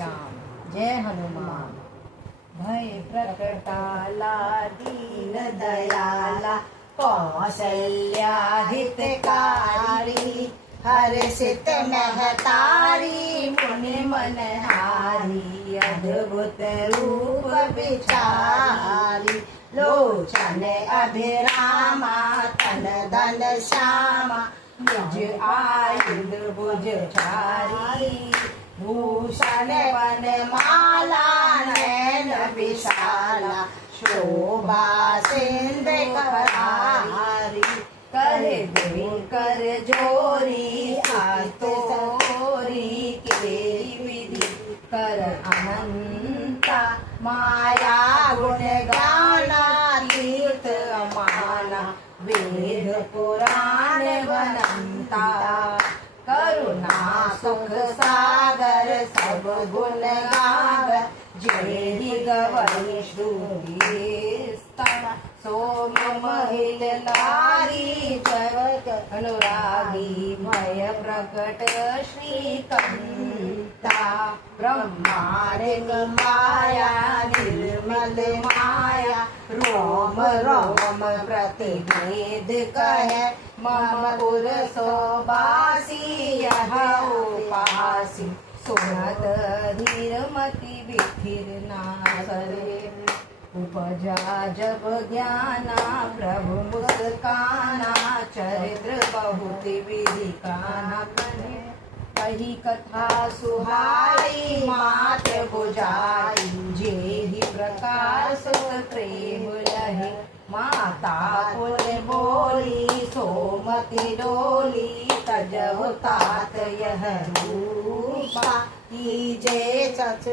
राम जय हनुमान। भय प्रकटाला दीन दयाला कौशल्या हितकारी हर्षित महतारी मुनि मनहारी अद्भुत रूप विचारी लोचन अभिरामा तन धन श्यामा निज आयुध भुज चारी भूषण वनमाला नैन विशाला शोभा सिंधुकरारी कर जोरी आतोरी के विधि कर अनंता माया गुण गाना तीर्थ अमाना वेद पुराण वनंता करुणा सुख सागर सब गुण गागर जय गवई स्तुति सौम्य महिल नारी जगत अनुरागी भय प्रकट श्रीकंता ब्रह्मांड माया निर्मल माया रोम रोम प्रतिवेद कहे मम पुर सोबासी यह उपासी सुनत धीर मति विथिर नासरे उपजा जब ज्ञाना प्रभु मुस्काना चरित्र बहुत विधि काना बने कही कथा सुहाई मात्र बुझाई जेहि प्रकार सुत प्रेम लहे माता पुल बोली सोमति डोली तजहु तात यह रूपा कीजे सच